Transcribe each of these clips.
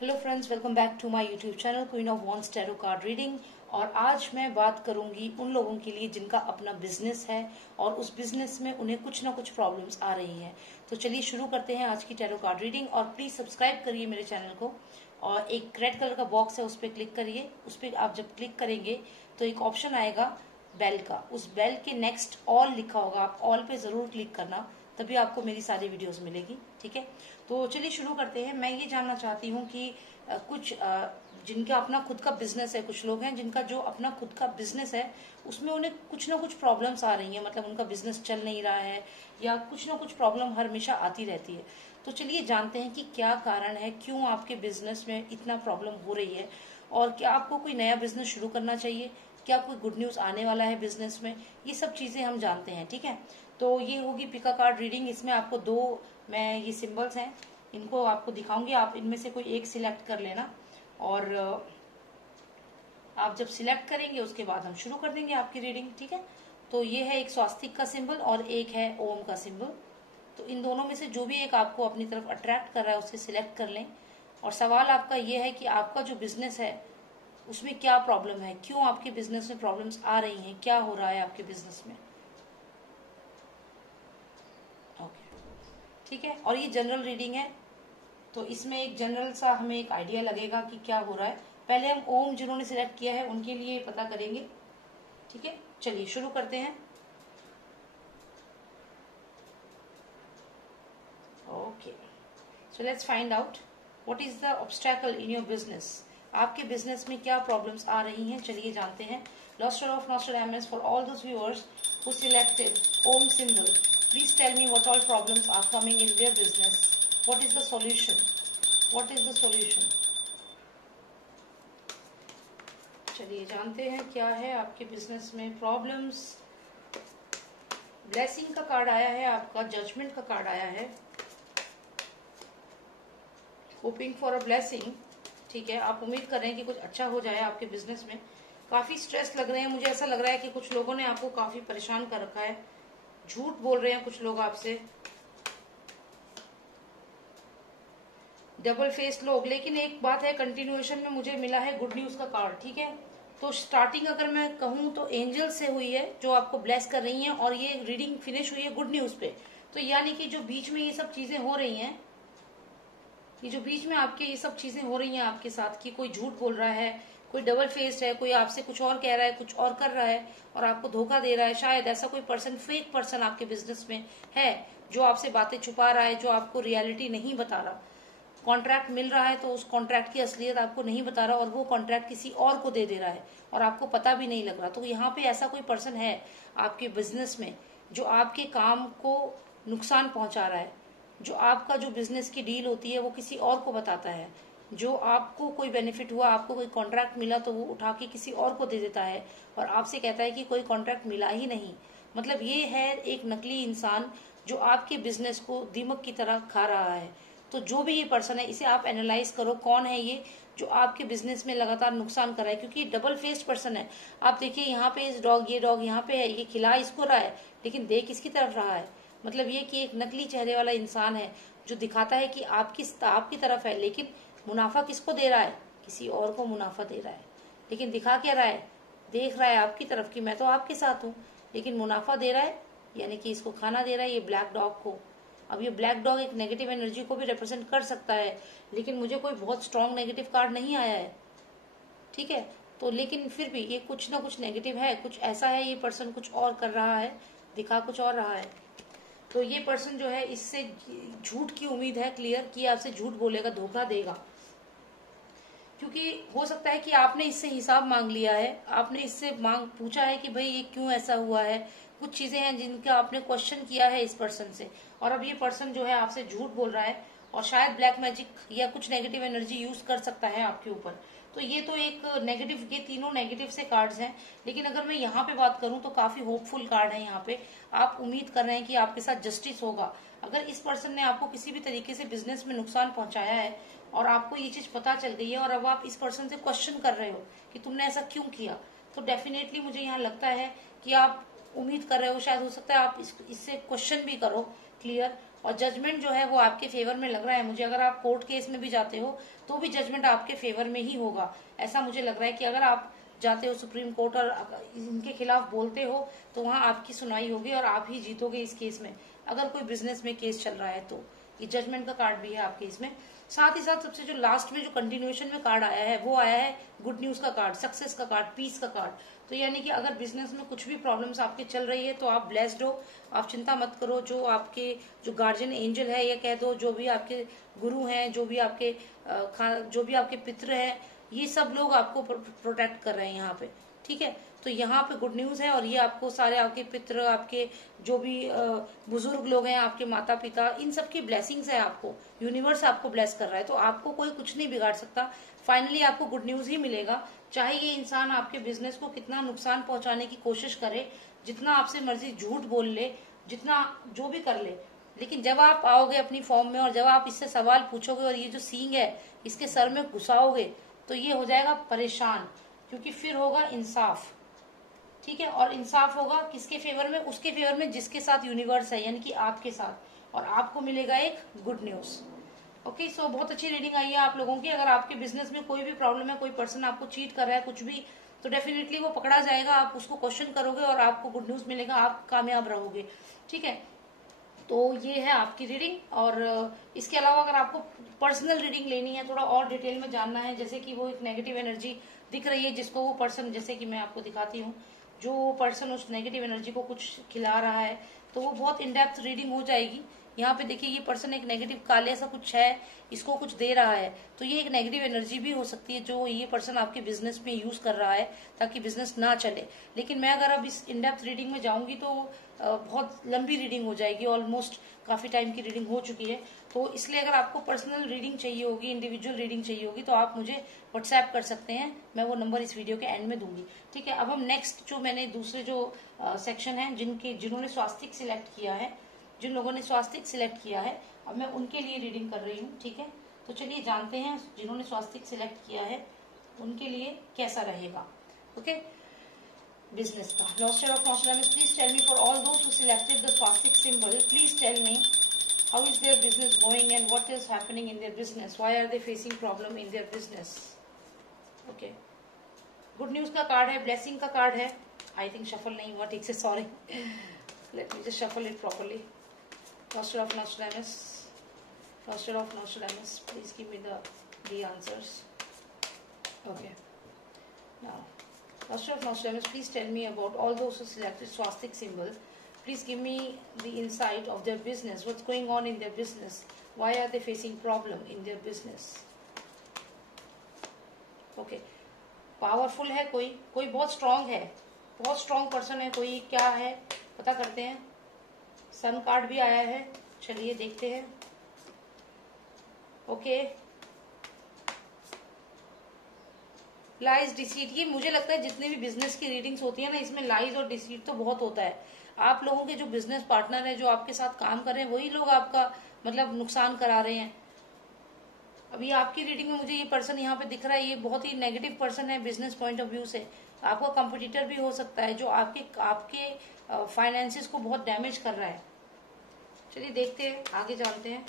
Hello friends, welcome back to my YouTube channel Queen of Wands tarot card reading. और आज मैं बात करूंगी उन लोगों के लिए जिनका अपना बिजनेस है और उस बिजनेस में उन्हें कुछ ना कुछ प्रॉब्लम्स आ रही हैं। तो चलिए शुरू करते हैं आज की टैरो कार्ड रीडिंग। और प्लीज सब्सक्राइब करिए मेरे चैनल को और एक रेड कलर का बॉक्स है, उस पर क्लिक करिए। उस पर आप जब क्लिक करेंगे तो एक ऑप्शन आएगा बेल का, उस बेल के नेक्स्ट ऑल लिखा होगा, आप ऑल पे जरूर क्लिक करना, तभी आपको मेरी सारी वीडियोस मिलेगी। ठीक है, तो चलिए शुरू करते हैं। मैं ये जानना चाहती हूँ कि कुछ जिनका अपना खुद का बिजनेस है, कुछ लोग हैं जिनका जो अपना खुद का बिजनेस है उसमें उन्हें कुछ ना कुछ प्रॉब्लम्स आ रही हैं, मतलब उनका बिजनेस चल नहीं रहा है या कुछ ना कुछ प्रॉब्लम हमेशा आती रहती है। तो चलिए जानते हैं कि क्या कारण है, क्यों आपके बिजनेस में इतना प्रॉब्लम हो रही है और क्या आपको कोई नया बिजनेस शुरू करना चाहिए, क्या कोई गुड न्यूज आने वाला है बिजनेस में, ये सब चीजें हम जानते हैं। ठीक है, तो ये होगी पिका कार्ड रीडिंग। इसमें आपको दो, मैं ये सिंबल्स हैं इनको आपको दिखाऊंगी, आप इनमें से कोई एक सिलेक्ट कर लेना और आप जब सिलेक्ट करेंगे उसके बाद हम शुरू कर देंगे आपकी रीडिंग। ठीक है, तो ये है एक स्वास्तिक का सिंबल और एक है ओम का सिंबल। तो इन दोनों में से जो भी एक आपको अपनी तरफ अट्रैक्ट कर रहा है उसे सिलेक्ट कर लें। और सवाल आपका ये है कि आपका जो बिजनेस है उसमें क्या प्रॉब्लम है, क्यों आपके बिजनेस में प्रॉब्लम्स आ रही हैं, क्या हो रहा है आपके बिजनेस में। ओके, ठीक है, और ये जनरल रीडिंग है तो इसमें एक जनरल सा हमें एक आइडिया लगेगा कि क्या हो रहा है। पहले हम ओम जिन्होंने सिलेक्ट किया है उनके लिए पता करेंगे। ठीक है, चलिए शुरू करते हैं। Okay, so let's find out what is the obstacle in your business. आपके बिजनेस में क्या प्रॉब्लम्स आ रही हैं, चलिए जानते हैं। Lost of Nostradamus for all those viewers who selected Om symbol, please tell me what all problems are coming in their business, what is the solution, what is the solution. चलिए जानते हैं क्या है आपके बिजनेस में प्रॉब्लम्स। ब्लेसिंग का card आया है आपका, जजमेंट का कार्ड आया है, होपिंग फॉर अ ब्लेसिंग। ठीक है, आप उम्मीद कर रहे हैं कि कुछ अच्छा हो जाए आपके बिजनेस में। काफी स्ट्रेस लग रहे हैं, मुझे ऐसा लग रहा है कि कुछ लोगों ने आपको काफी परेशान कर रखा है, झूठ बोल रहे हैं कुछ लोग आपसे, डबल फेस लोग। लेकिन एक बात है, कंटिन्यूएशन में मुझे मिला है गुड न्यूज का कार्ड। ठीक है, तो स्टार्टिंग अगर मैं कहूं तो एंजल से हुई है जो आपको ब्लेस कर रही हैं और ये रीडिंग फिनिश हुई है गुड न्यूज पे। तो यानी कि जो बीच में ये सब चीजें हो रही हैं, ये जो बीच में आपके ये सब चीजें हो रही हैं आपके साथ, कि कोई झूठ बोल रहा है, कोई डबल फेस्ड है, कोई आपसे कुछ और कह रहा है, कुछ और कर रहा है और आपको धोखा दे रहा है, शायद ऐसा कोई पर्सन, फेक पर्सन आपके बिजनेस में है जो आपसे बातें छुपा रहा है, जो आपको रियलिटी नहीं बता रहा। कॉन्ट्रैक्ट मिल रहा है तो उस कॉन्ट्रैक्ट की असलियत आपको नहीं बता रहा और वो कॉन्ट्रैक्ट किसी और को दे रहा है और आपको पता भी नहीं लग रहा। तो यहाँ पे ऐसा कोई पर्सन है आपके बिजनेस में जो आपके काम को नुकसान पहुंचा रहा है, जो आपका जो बिजनेस की डील होती है वो किसी और को बताता है, जो आपको कोई बेनिफिट हुआ, आपको कोई कॉन्ट्रैक्ट मिला तो वो उठा के किसी और को दे देता है और आपसे कहता है कि कोई कॉन्ट्रैक्ट मिला ही नहीं। मतलब ये है एक नकली इंसान जो आपके बिजनेस को दीमक की तरह खा रहा है। तो जो भी ये पर्सन है इसे आप एनालाइज करो, कौन है ये जो आपके बिजनेस में लगातार नुकसान कर रहा है, क्योंकि डबल फेस्ड पर्सन है। आप देखिए यहाँ पे इस डॉग, ये डॉग यहाँ पे है, ये खिला इसको रहा है लेकिन दे किसकी तरफ रहा है। मतलब ये कि एक नकली चेहरे वाला इंसान है जो दिखाता है कि आपकी तरफ है, लेकिन मुनाफा किसको दे रहा है, किसी और को मुनाफा दे रहा है। लेकिन दिखा क्या रहा है, देख रहा है आपकी तरफ कि मैं तो आपके साथ हूँ, लेकिन मुनाफा दे रहा है, यानी कि इसको खाना दे रहा है ये ब्लैक डॉग को। अब ये ब्लैक डॉग एक नेगेटिव एनर्जी को भी रिप्रेजेंट कर सकता है, लेकिन मुझे कोई बहुत स्ट्रॉन्ग नेगेटिव कार्ड नहीं आया है। ठीक है, तो लेकिन फिर भी ये कुछ ना कुछ नेगेटिव है, कुछ ऐसा है, ये पर्सन कुछ और कर रहा है, दिखा कुछ और रहा है। तो ये पर्सन जो है इससे झूठ की उम्मीद है, क्लियर, कि आपसे झूठ बोलेगा, धोखा देगा, क्योंकि हो सकता है कि आपने इससे हिसाब मांग लिया है, आपने इससे पूछा है कि भाई ये क्यों ऐसा हुआ है, कुछ चीजें हैं जिनका आपने क्वेश्चन किया है इस पर्सन से, और अब ये पर्सन जो है आपसे झूठ बोल रहा है और शायद ब्लैक मैजिक या कुछ नेगेटिव एनर्जी यूज कर सकता है आपके ऊपर। तो ये तो एक नेगेटिव, ये तीनों नेगेटिव से कार्ड्स हैं। लेकिन अगर मैं यहाँ पे बात करूं तो काफी होपफुल कार्ड है यहाँ पे। आप उम्मीद कर रहे हैं कि आपके साथ जस्टिस होगा। अगर इस पर्सन ने आपको किसी भी तरीके से बिजनेस में नुकसान पहुंचाया है और आपको ये चीज पता चल गई है और अब आप इस पर्सन से क्वेश्चन कर रहे हो कि तुमने ऐसा क्यों किया, तो डेफिनेटली मुझे यहाँ लगता है कि आप उम्मीद कर रहे हो, शायद हो सकता है आप इससे क्वेश्चन भी करो, क्लियर, और जजमेंट जो है वो आपके फेवर में लग रहा है मुझे। अगर आप कोर्ट केस में भी जाते हो तो भी जजमेंट आपके फेवर में ही होगा, ऐसा मुझे लग रहा है कि अगर आप जाते हो सुप्रीम कोर्ट और इनके खिलाफ बोलते हो तो वहां आपकी सुनवाई होगी और आप ही जीतोगे इस केस में, अगर कोई बिजनेस में केस चल रहा है तो। ये जजमेंट का कार्ड भी है आपके इसमें। साथ ही साथ सबसे जो लास्ट में जो कंटिन्यूएशन में कार्ड आया है वो आया है गुड न्यूज का कार्ड, सक्सेस का कार्ड, पीस का कार्ड। तो यानी कि अगर बिजनेस में कुछ भी प्रॉब्लम्स आपके चल रही है तो आप ब्लेस्ड हो, आप चिंता मत करो। जो आपके जो गार्जियन एंजल है, या कह दो जो भी आपके गुरु हैं, जो भी आपके पितृ हैं, ये सब लोग आपको प्रोटेक्ट कर रहे हैं यहाँ पे, ठीक है। तो यहाँ पे गुड न्यूज है, और ये आपको सारे आपके पितृ, आपके जो भी बुजुर्ग लोग हैं, आपके माता पिता, इन सब की ब्लेसिंग्स है आपको, यूनिवर्स आपको ब्लेस कर रहा है। तो आपको कोई कुछ नहीं बिगाड़ सकता, फाइनली आपको गुड न्यूज ही मिलेगा। चाहे ये इंसान आपके बिजनेस को कितना नुकसान पहुंचाने की कोशिश करे, जितना आपसे मर्जी झूठ बोल ले, जितना जो भी कर ले, लेकिन जब आप आओगे अपनी फॉर्म में और जब आप इससे सवाल पूछोगे और ये जो सींग है इसके सर में घुसाओगे तो ये हो जाएगा परेशान, क्योंकि फिर होगा इंसाफ, ठीक है। और इंसाफ होगा किसके फेवर में? उसके फेवर में जिसके साथ यूनिवर्स है, यानी कि आपके साथ, और आपको मिलेगा एक गुड न्यूज। ओके, सो बहुत अच्छी रीडिंग आई है आप लोगों की। अगर आपके बिजनेस में कोई भी प्रॉब्लम है, कोई पर्सन आपको चीट कर रहा है कुछ भी, तो डेफिनेटली वो पकड़ा जाएगा, आप उसको क्वेश्चन करोगे और आपको गुड न्यूज मिलेगा, आप कामयाब रहोगे, ठीक है। तो ये है आपकी रीडिंग। और इसके अलावा अगर आपको पर्सनल रीडिंग लेनी है, थोड़ा और डिटेल में जानना है, जैसे कि वो एक नेगेटिव एनर्जी दिख रही है जिसको वो पर्सन, जैसे कि मैं आपको दिखाती हूँ, जो पर्सन उस नेगेटिव एनर्जी को कुछ खिला रहा है, तो वो बहुत इन डेप्थ रीडिंग हो जाएगी। यहाँ पे देखिए ये पर्सन एक नेगेटिव काले सा कुछ है, इसको कुछ दे रहा है, तो ये एक नेगेटिव एनर्जी भी हो सकती है जो ये पर्सन आपके बिजनेस में यूज कर रहा है ताकि बिजनेस ना चले। लेकिन मैं अगर अब इस इन डेप्थ रीडिंग में जाऊंगी तो बहुत लंबी रीडिंग हो जाएगी, ऑलमोस्ट काफी टाइम की रीडिंग हो चुकी है। तो इसलिए अगर आपको पर्सनल रीडिंग चाहिए होगी, इंडिविजुअल रीडिंग चाहिए होगी, तो आप मुझे व्हाट्सएप कर सकते हैं, मैं वो नंबर इस वीडियो के एंड में दूंगी, ठीक है। अब हम नेक्स्ट जो मैंने दूसरे जो सेक्शन है, जिन्होंने स्वास्तिक सिलेक्ट किया है, जिन लोगों ने स्वास्तिक सिलेक्ट किया है, अब मैं उनके लिए रीडिंग कर रही हूँ, ठीक है। तो चलिए जानते हैं जिन्होंने स्वास्तिक सिलेक्ट किया है उनके लिए कैसा रहेगा। ओके, business का Lord of Nostradamus, please tell me for all those who selected the swastik symbol, please tell me how is their business going and what is happening in their business, why are they facing problem in their business. Okay, good news का card है, blessing का card है, I think shuffle नहीं हुआ ठीक से, sorry, let me just shuffle it properly. Lord of Nostradamus, Lord of Nostradamus, please give me the answers. Okay, now Master of Nostradamus, please tell me about all those who selected swastik symbol. Please give me the insight of their business. What's going on in their business? Why are they facing problem in their business? Okay. Powerful है कोई बहुत strong है, बहुत strong person है कोई, क्या है पता करते हैं। सन कार्ड भी आया है, चलिए देखते हैं। ओके, लाइज डिसीट, ये मुझे लगता है जितने भी बिजनेस की रीडिंग्स होती है ना, इसमें लाइज और डिसीट तो बहुत होता है। आप लोगों के जो बिजनेस पार्टनर है, जो आपके साथ काम कर रहे हैं, वही लोग आपका मतलब नुकसान करा रहे हैं। अभी आपकी रीडिंग में मुझे ये पर्सन यहाँ पे दिख रहा है, ये बहुत ही नेगेटिव पर्सन है बिजनेस पॉइंट ऑफ व्यू से। आपका कंपटीटर भी हो सकता है जो आपके फाइनेंसिस को बहुत डैमेज कर रहा है। चलिए देखते हैं, आगे जानते हैं।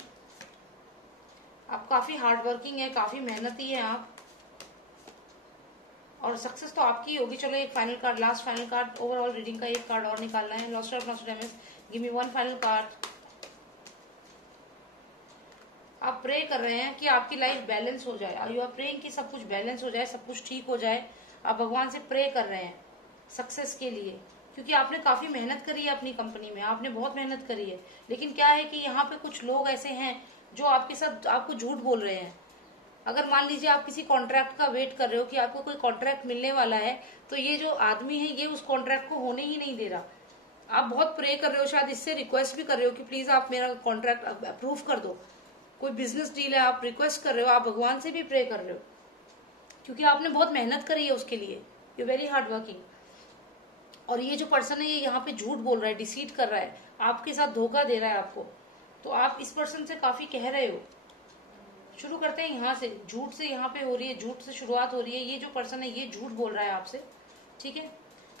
आप काफी हार्डवर्किंग है, काफी मेहनती है आप, और सक्सेस तो आपकी होगी। चलो एक final card, last final card, overall reading का एक कार्ड और निकालना है। Lost of Nostradamus, give me one final card. आप प्रे कर रहे हैं कि आपकी लाइफ बैलेंस हो जाए, यू आर प्रेइंग कि सब कुछ बैलेंस हो जाए, सब कुछ ठीक हो जाए। आप भगवान से प्रे कर रहे हैं सक्सेस के लिए, क्योंकि आपने काफी मेहनत करी है अपनी कंपनी में, आपने बहुत मेहनत करी है। लेकिन क्या है कि यहाँ पे कुछ लोग ऐसे हैं जो आपके साथ आपको झूठ बोल रहे हैं। अगर मान लीजिए आप किसी कॉन्ट्रैक्ट का वेट कर रहे हो कि आपको कोई कॉन्ट्रैक्ट मिलने वाला है, तो ये जो आदमी है ये उस कॉन्ट्रैक्ट को होने ही नहीं दे रहा। आप बहुत प्रे कर रहे हो, शायद इससे रिक्वेस्ट भी कर रहे हो कि प्लीज आप मेरा कॉन्ट्रैक्ट अप्रूव कर दो। कोई बिजनेस डील है, आप रिक्वेस्ट कर रहे हो, आप भगवान से भी प्रे कर रहे हो, क्योंकि आपने बहुत मेहनत करी है उसके लिए, यू वेरी हार्ड वर्किंग। और ये जो पर्सन है ये यहाँ पे झूठ बोल रहा है, डिसीट कर रहा है, आपके साथ धोखा दे रहा है आपको। तो आप इस पर्सन से काफी कह रहे हो। शुरू करते हैं यहाँ से, झूठ से यहाँ पे हो रही है, झूठ से शुरुआत हो रही है। ये जो पर्सन है ये झूठ बोल रहा है आपसे, ठीक है।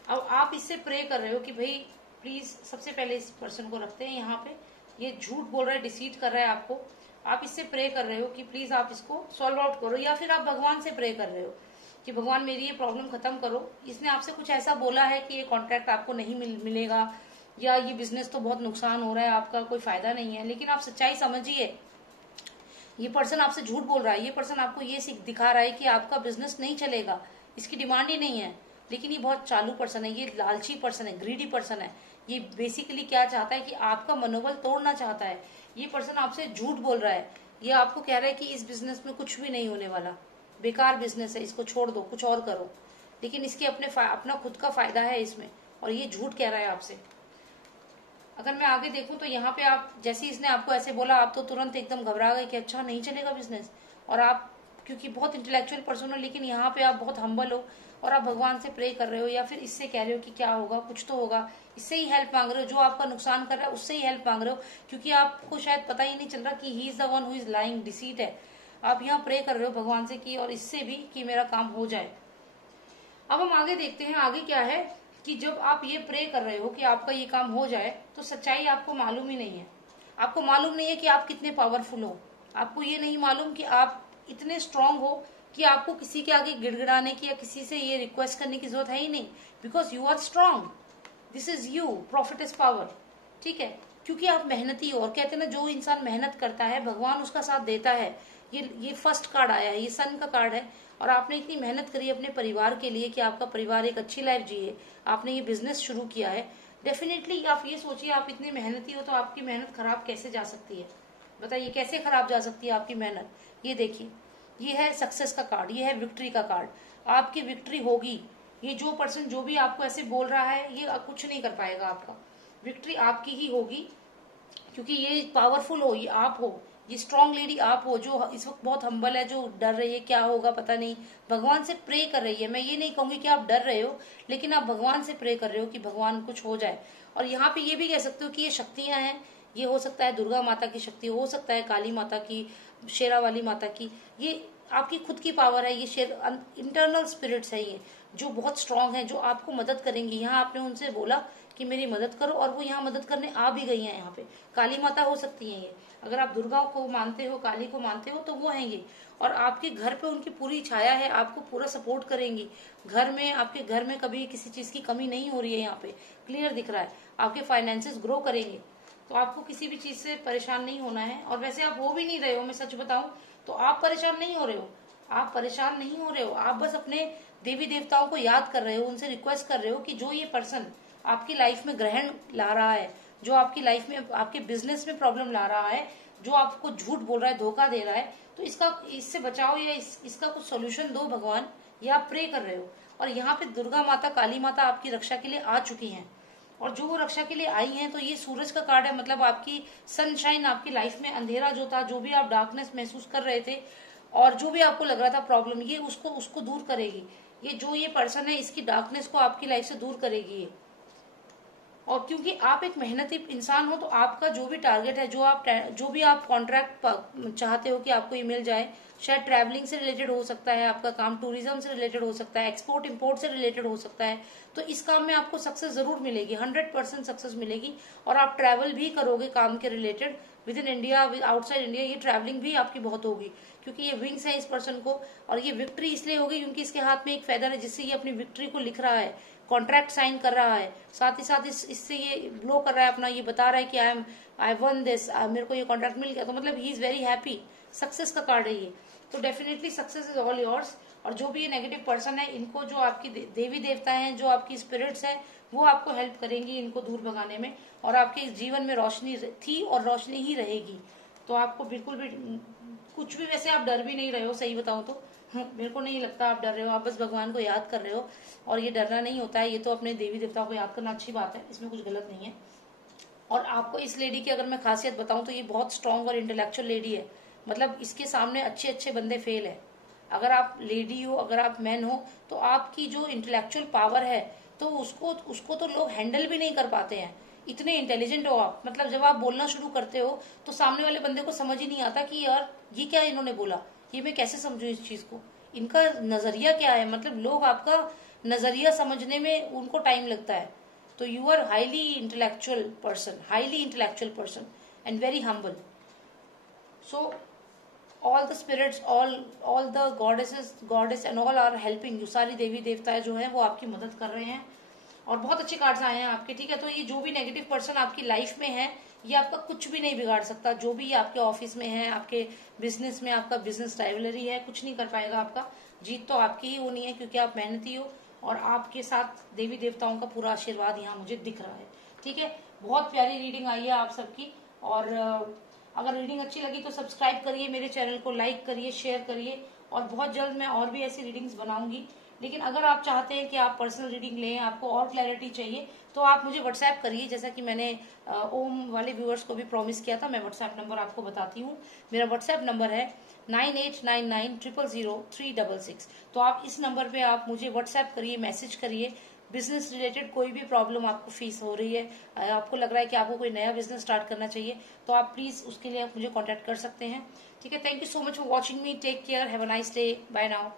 अब आप इससे प्रे कर रहे हो कि भाई प्लीज, सबसे पहले इस पर्सन को रखते हैं यहाँ पे, ये झूठ बोल रहा है, डिसीट कर रहा है आपको, आप इससे प्रे कर रहे हो कि प्लीज आप इसको सॉल्व आउट करो, या फिर आप भगवान से प्रे कर रहे हो कि भगवान मेरी ये प्रॉब्लम खत्म करो। इसने आपसे कुछ ऐसा बोला है कि ये कॉन्ट्रैक्ट आपको नहीं मिलेगा, या ये बिजनेस तो बहुत नुकसान हो रहा है, आपका कोई फायदा नहीं है। लेकिन आप सच्चाई समझिए, ये पर्सन आपसे झूठ बोल रहा है, ये पर्सन आपको ये दिखा रहा है कि आपका बिजनेस नहीं चलेगा, इसकी डिमांड ही नहीं है। लेकिन ये बहुत चालू पर्सन है, ये लालची पर्सन है, ग्रीडी पर्सन है। ये बेसिकली क्या चाहता है कि आपका मनोबल तोड़ना चाहता है। ये पर्सन आपसे झूठ बोल रहा है, ये आपको कह रहा है कि इस बिजनेस में कुछ भी नहीं होने वाला, बेकार बिजनेस है, इसको छोड़ दो, कुछ और करो। लेकिन इसके अपना खुद का फायदा है इसमें, और ये झूठ कह रहा है आपसे। अगर मैं आगे देखूं तो यहाँ पे आप, जैसे इसने आपको ऐसे बोला, आप तो तुरंत एकदम घबरा गए कि अच्छा नहीं चलेगा बिजनेस। और आप क्योंकि बहुत इंटेलेक्चुअल पर्सन हो, लेकिन यहाँ पे आप बहुत हम्बल हो और आप भगवान से प्रे कर रहे हो, या फिर इससे कह रहे हो कि क्या होगा, कुछ तो होगा, इससे ही हेल्प मांग रहे हो, जो आपका नुकसान कर रहा है उससे ही हेल्प मांग रहे हो, क्योंकि आपको शायद पता ही नहीं चल रहा कि he is the one who is lying, deceit है। आप यहाँ प्रे कर रहे हो भगवान से कि और इससे भी कि मेरा काम हो जाए। अब हम आगे देखते हैं, आगे क्या है कि जब आप ये प्रे कर रहे हो कि आपका ये काम हो जाए, तो सच्चाई आपको मालूम ही नहीं है। आपको मालूम नहीं है कि आप कितने पावरफुल हो, आपको ये नहीं मालूम कि आप इतने स्ट्रांग हो कि आपको किसी के आगे गिड़गिड़ाने की या किसी से ये रिक्वेस्ट करने की जरूरत है ही नहीं, because you are strong, this is you, profit is power. ठीक है, क्योंकि आप मेहनती हो, और कहते हैं ना जो इंसान मेहनत करता है भगवान उसका साथ देता है। ये फर्स्ट कार्ड आया है, ये सन का कार्ड है, और आपने इतनी मेहनत करी अपने परिवार के लिए कि आपका परिवार एक अच्छी लाइफ जिए, आपने ये बिजनेस शुरू किया है। डेफिनेटली आप ये सोचिए, आप इतने मेहनती हो तो आपकी मेहनत खराब कैसे जा सकती है? बताइए कैसे खराब जा सकती है आपकी मेहनत? ये देखिए, ये है सक्सेस का कार्ड, ये है विक्ट्री का कार्ड। आपकी विक्ट्री होगी। ये जो पर्सन जो भी आपको ऐसे बोल रहा है, ये कुछ नहीं कर पाएगा, आपका विक्ट्री आपकी ही होगी, क्योंकि ये पावरफुल हो, ये आप हो, ये स्ट्रांग लेडी आप हो, जो इस वक्त बहुत हम्बल है, जो डर रही है क्या होगा पता नहीं, भगवान से प्रे कर रही है। मैं ये नहीं कहूंगी कि आप डर रहे हो, लेकिन आप भगवान से प्रे कर रहे हो कि भगवान कुछ हो जाए। और यहाँ पे ये भी कह सकते हो कि ये शक्तियां हैं, ये हो सकता है दुर्गा माता की शक्ति, हो सकता है काली माता की, शेरा वाली माता की, ये आपकी खुद की पावर है, ये इंटरनल स्पिरिट्स है, ये जो बहुत स्ट्रांग है, जो आपको मदद करेंगी। यहाँ आपने उनसे बोला कि मेरी मदद करो, और वो यहाँ मदद करने आ भी गई हैं। यहाँ पे काली माता हो सकती है ये, अगर आप दुर्गा को मानते हो, काली को मानते हो, तो वो हैं ये। और आपके घर पे उनकी पूरी छाया है, आपको पूरा सपोर्ट करेंगी। घर में, आपके घर में कभी किसी चीज की कमी नहीं हो रही है, यहाँ पे क्लियर दिख रहा है। आपके फाइनेंसेस ग्रो करेंगे, तो आपको किसी भी चीज से परेशान नहीं होना है। और वैसे आप हो भी नहीं रहे हो, मैं सच बताऊं तो आप परेशान नहीं हो रहे हो, आप परेशान नहीं हो रहे हो, आप बस अपने देवी देवताओं को याद कर रहे हो, उनसे रिक्वेस्ट कर रहे हो कि जो ये पर्सन आपकी लाइफ में ग्रहण ला रहा है, जो आपकी लाइफ में, आपके बिजनेस में प्रॉब्लम ला रहा है, जो आपको झूठ बोल रहा है, धोखा दे रहा है, तो इससे बचाओ, या इसका कुछ सोल्यूशन दो भगवान, या आप प्रे कर रहे हो। और यहाँ पे दुर्गा माता, काली माता आपकी रक्षा के लिए आ चुकी हैं, और जो वो रक्षा के लिए आई हैं, तो ये सूरज का कार्ड है, मतलब आपकी सनशाइन, आपकी लाइफ में अंधेरा जो था, जो भी आप डार्कनेस महसूस कर रहे थे, और जो भी आपको लग रहा था प्रॉब्लम, ये उसको दूर करेगी। ये जो ये पर्सन है, इसकी डार्कनेस को आपकी लाइफ से दूर करेगी ये। और क्योंकि आप एक मेहनती इंसान हो, तो आपका जो भी टारगेट है, जो भी आप कॉन्ट्रैक्ट चाहते हो कि आपको ये मिल जाए, शायद ट्रैवलिंग से रिलेटेड हो सकता है आपका काम, टूरिज्म से रिलेटेड हो सकता है, एक्सपोर्ट इंपोर्ट से रिलेटेड हो सकता है, तो इस काम में आपको सक्सेस जरूर मिलेगी, 100% सक्सेस मिलेगी। और आप ट्रैवल भी करोगे काम के related, with in India, outside India, ये ट्रैवलिंग भी आपकी बहुत होगी, क्योंकि ये विंग्स है इस पर्सन को। और ये विक्ट्री इसलिए होगी क्योंकि इसके हाथ में एक फेदर है, जिससे ये अपनी विक्ट्री को लिख रहा है, कॉन्ट्रैक्ट साइन कर रहा है, साथ ही साथ इससे ये ब्लो कर रहा है अपना, ये बता रहा है कि आई वन दिस, मेरे को ये कॉन्ट्रैक्ट मिल गया, तो मतलब he is very happy. Success का कार्ड है ये, तो definitely success is all yours. और जो भी ये नेगेटिव पर्सन है, इनको जो आपकी देवी देवता हैं, जो आपकी स्पिरिट्स हैं, वो आपको हेल्प करेंगी इनको दूर भगाने में, और आपके जीवन में रोशनी थी और रोशनी ही रहेगी। तो आपको बिल्कुल भी कुछ भी, वैसे आप डर भी नहीं रहे हो, सही बताऊं तो मेरे को नहीं लगता आप डर रहे हो, आप बस भगवान को याद कर रहे हो। और ये डरना नहीं होता है, ये तो अपने देवी देवताओं को याद करना अच्छी बात है, इसमें कुछ गलत नहीं है। और आपको इस लेडी की अगर मैं खासियत बताऊं तो ये बहुत स्ट्रांग और इंटेलेक्चुअल लेडी है, मतलब इसके सामने अच्छे अच्छे बंदे फेल है। अगर आप लेडी हो, अगर आप मैन हो, तो आपकी जो इंटेलेक्चुअल पावर है, तो उसको तो लोग हैंडल भी नहीं कर पाते हैं, इतने इंटेलिजेंट हो आप। मतलब जब आप बोलना शुरू करते हो, तो सामने वाले बंदे को समझ ही नहीं आता कि यार ये क्या इन्होंने बोला, ये मैं कैसे समझूं इस चीज को, इनका नजरिया क्या है। मतलब लोग आपका नजरिया समझने में उनको टाइम लगता है। तो you are highly intellectual person, highly intellectual person. and very humble. So all the spirits, all the goddess and all are helping you. सारी देवी देवता जो है वो आपकी मदद कर रहे हैं और बहुत अच्छे कार्ड्स आए हैं आपके, ठीक है। तो ये जो भी नेगेटिव पर्सन आपकी लाइफ में है ये आपका कुछ भी नहीं बिगाड़ सकता। जो भी आपके ऑफिस में है, आपके बिजनेस में, आपका बिजनेस राइवलरी है, कुछ नहीं कर पाएगा आपका। जीत तो आपकी ही होनी है क्योंकि आप मेहनती हो और आपके साथ देवी देवताओं का पूरा आशीर्वाद यहाँ मुझे दिख रहा है, ठीक है। बहुत प्यारी रीडिंग आई है आप सबकी, और अगर रीडिंग अच्छी लगी तो सब्सक्राइब करिए मेरे चैनल को, लाइक करिए, शेयर करिए, और बहुत जल्द मैं और भी ऐसी रीडिंग्स बनाऊंगी। लेकिन अगर आप चाहते हैं कि आप पर्सनल रीडिंग लें, आपको और क्लैरिटी चाहिए, तो आप मुझे व्हाट्सएप करिए, जैसा कि मैंने ओम वाले व्यूअर्स को भी प्रॉमिस किया था। मैं व्हाट्सएप नंबर आपको बताती हूँ। मेरा व्हाट्सएप नंबर है 9899000366। तो आप इस नंबर पे आप मुझे व्हाट्सएप करिए, मैसेज करिए। बिजनेस रिलेटेड कोई भी प्रॉब्लम आपको फेस हो रही है, आपको लग रहा है कि आपको कोई नया बिजनेस स्टार्ट करना चाहिए, तो आप प्लीज उसके लिए आप मुझे कॉन्टेक्ट कर सकते हैं, ठीक है। Thank you so much for watching me. Take care, have a nice day, bye now.